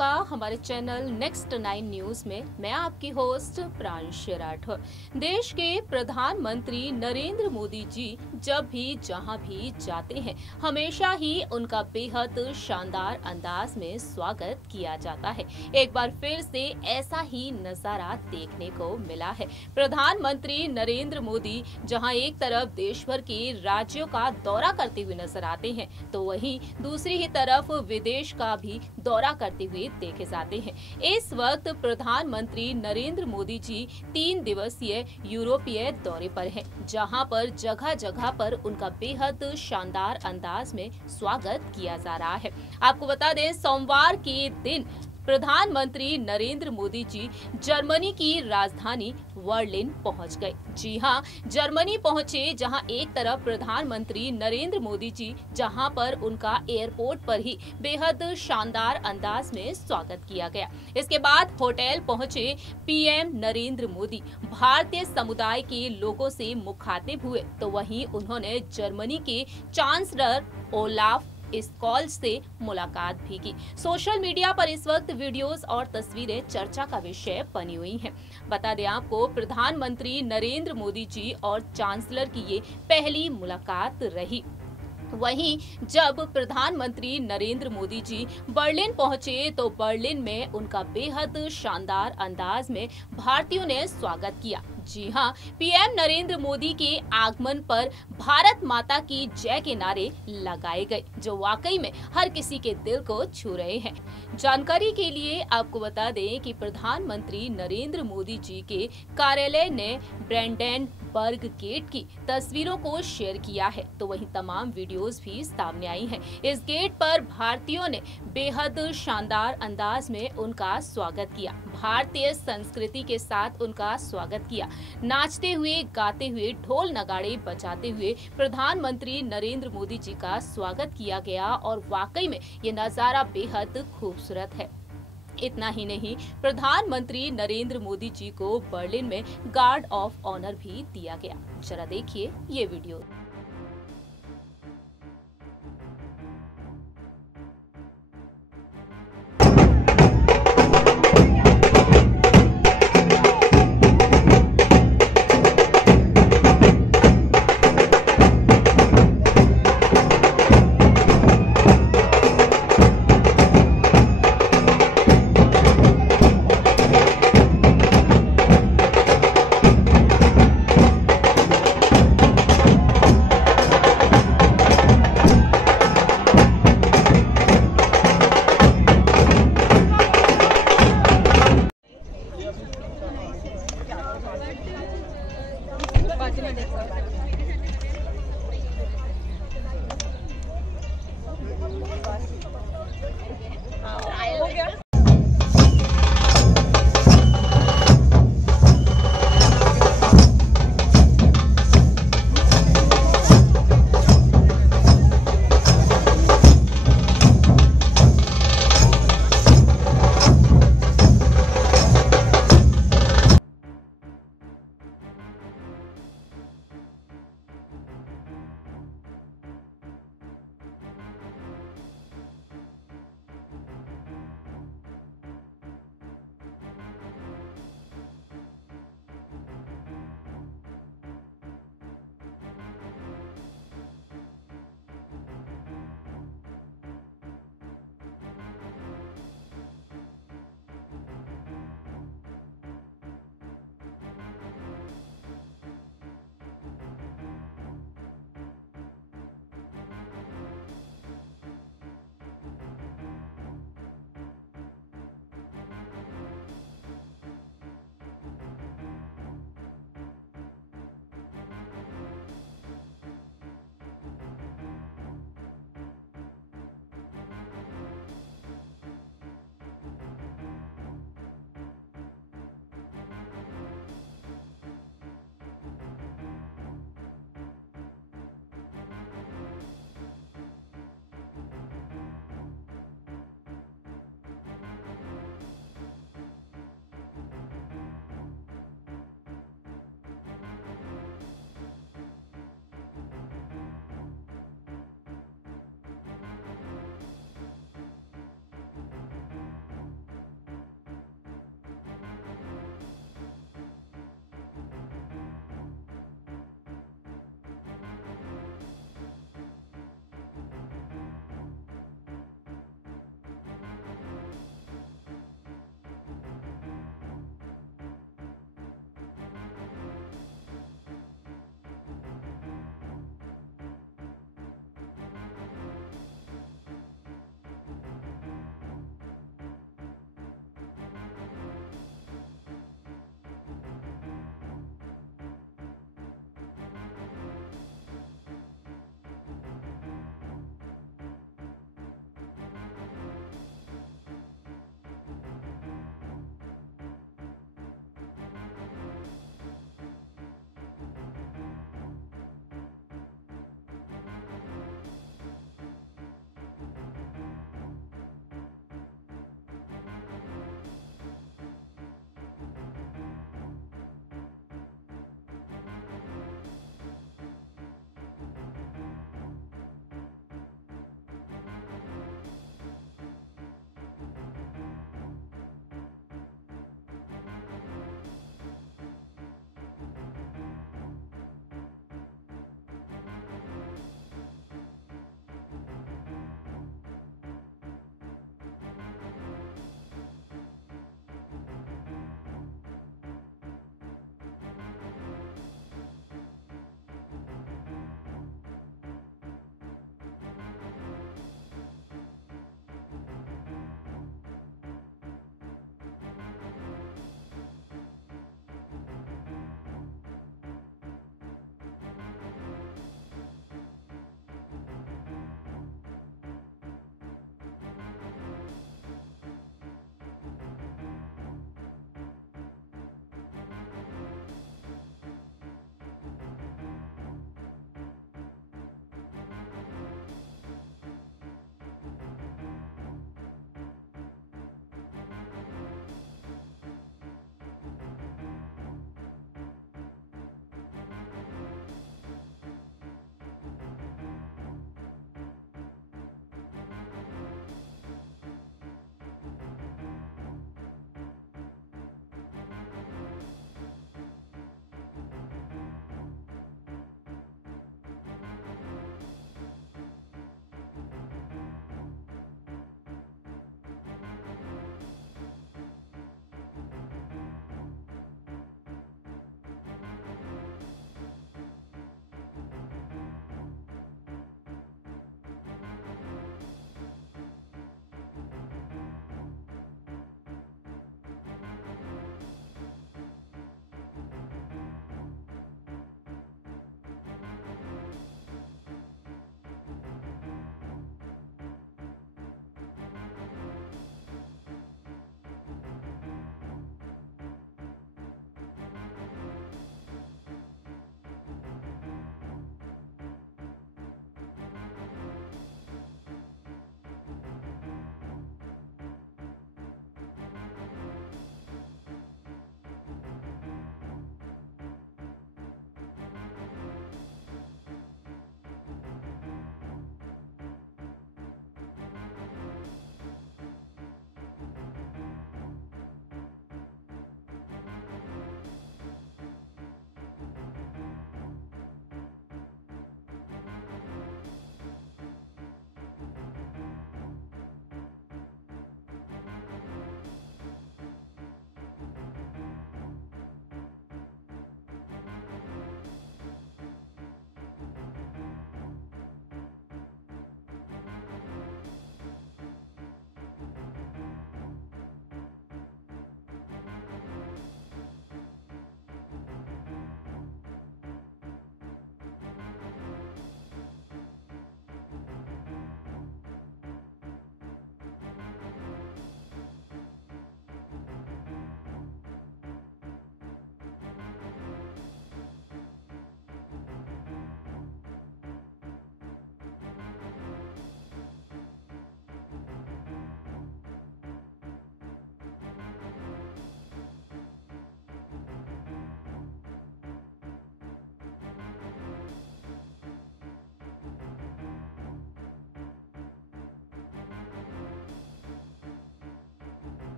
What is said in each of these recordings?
आपका हमारे channel next 9 news में। मैं आपकी होस्ट प्रांशु राठौर। देश के प्रधानमंत्री नरेंद्र मोदी जी जब भी जहां भी जाते हैं हमेशा ही उनका बेहद शानदार अंदाज में स्वागत किया जाता है। एक बार फिर से ऐसा ही नजारा देखने को मिला है। प्रधानमंत्री नरेंद्र मोदी जहां एक तरफ देश भर के राज्यों का दौरा करते हुए नजर आते हैं तो वहीं दूसरी ही तरफ विदेश का भी दौरा करते हुए देखे जाते हैं। इस वक्त प्रधानमंत्री नरेंद्र मोदी जी 3 दिवसीय यूरोपीय दौरे पर हैं, जहां पर जगह जगह पर उनका बेहद शानदार अंदाज में स्वागत किया जा रहा है। आपको बता दें, सोमवार के दिन प्रधानमंत्री नरेंद्र मोदी जी जर्मनी की राजधानी बर्लिन पहुंच गए। जी हां, जर्मनी पहुंचे, जहां एक तरफ प्रधानमंत्री नरेंद्र मोदी जी जहां पर उनका एयरपोर्ट पर ही बेहद शानदार अंदाज में स्वागत किया गया। इसके बाद होटल पहुंचे पीएम नरेंद्र मोदी भारतीय समुदाय के लोगों से मुखातिब हुए, तो वहीं उन्होंने जर्मनी के चांसलर ओलाफ स्कॉल्ज से मुलाकात भी की। सोशल मीडिया पर इस वक्त वीडियोस और तस्वीरें चर्चा का विषय बनी हुई हैं। बता दें आपको, प्रधानमंत्री नरेंद्र मोदी जी और चांसलर की ये पहली मुलाकात रही। वहीं जब प्रधानमंत्री नरेंद्र मोदी जी बर्लिन पहुंचे तो बर्लिन में उनका बेहद शानदार अंदाज में भारतीयों ने स्वागत किया। जी हां, पीएम नरेंद्र मोदी के आगमन पर भारत माता की जय के नारे लगाए गए, जो वाकई में हर किसी के दिल को छू रहे हैं। जानकारी के लिए आपको बता दें कि प्रधानमंत्री नरेंद्र मोदी जी के कार्यालय ने ब्रैंडेनबर्ग गेट की तस्वीरों को शेयर किया है, तो वहीं तमाम वीडियोस भी सामने आई हैं। इस गेट पर भारतीयों ने बेहद शानदार अंदाज में उनका स्वागत किया, भारतीय संस्कृति के साथ उनका स्वागत किया। नाचते हुए, गाते हुए, ढोल नगाड़े बजाते हुए प्रधानमंत्री नरेंद्र मोदी जी का स्वागत किया गया और वाकई में ये नजारा बेहद खूबसूरत है। इतना ही नहीं, प्रधानमंत्री नरेंद्र मोदी जी को बर्लिन में गार्ड ऑफ ऑनर भी दिया गया। जरा देखिए ये वीडियो।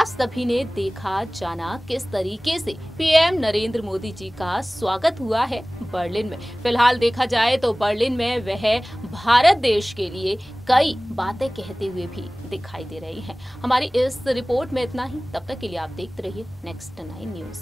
आप सभी ने देखा जाना किस तरीके से पीएम नरेंद्र मोदी जी का स्वागत हुआ है बर्लिन में। फिलहाल देखा जाए तो बर्लिन में वह भारत देश के लिए कई बातें कहते हुए भी दिखाई दे रही हैं। हमारी इस रिपोर्ट में इतना ही। तब तक के लिए आप देखते रहिए नेक्स्ट 9 न्यूज।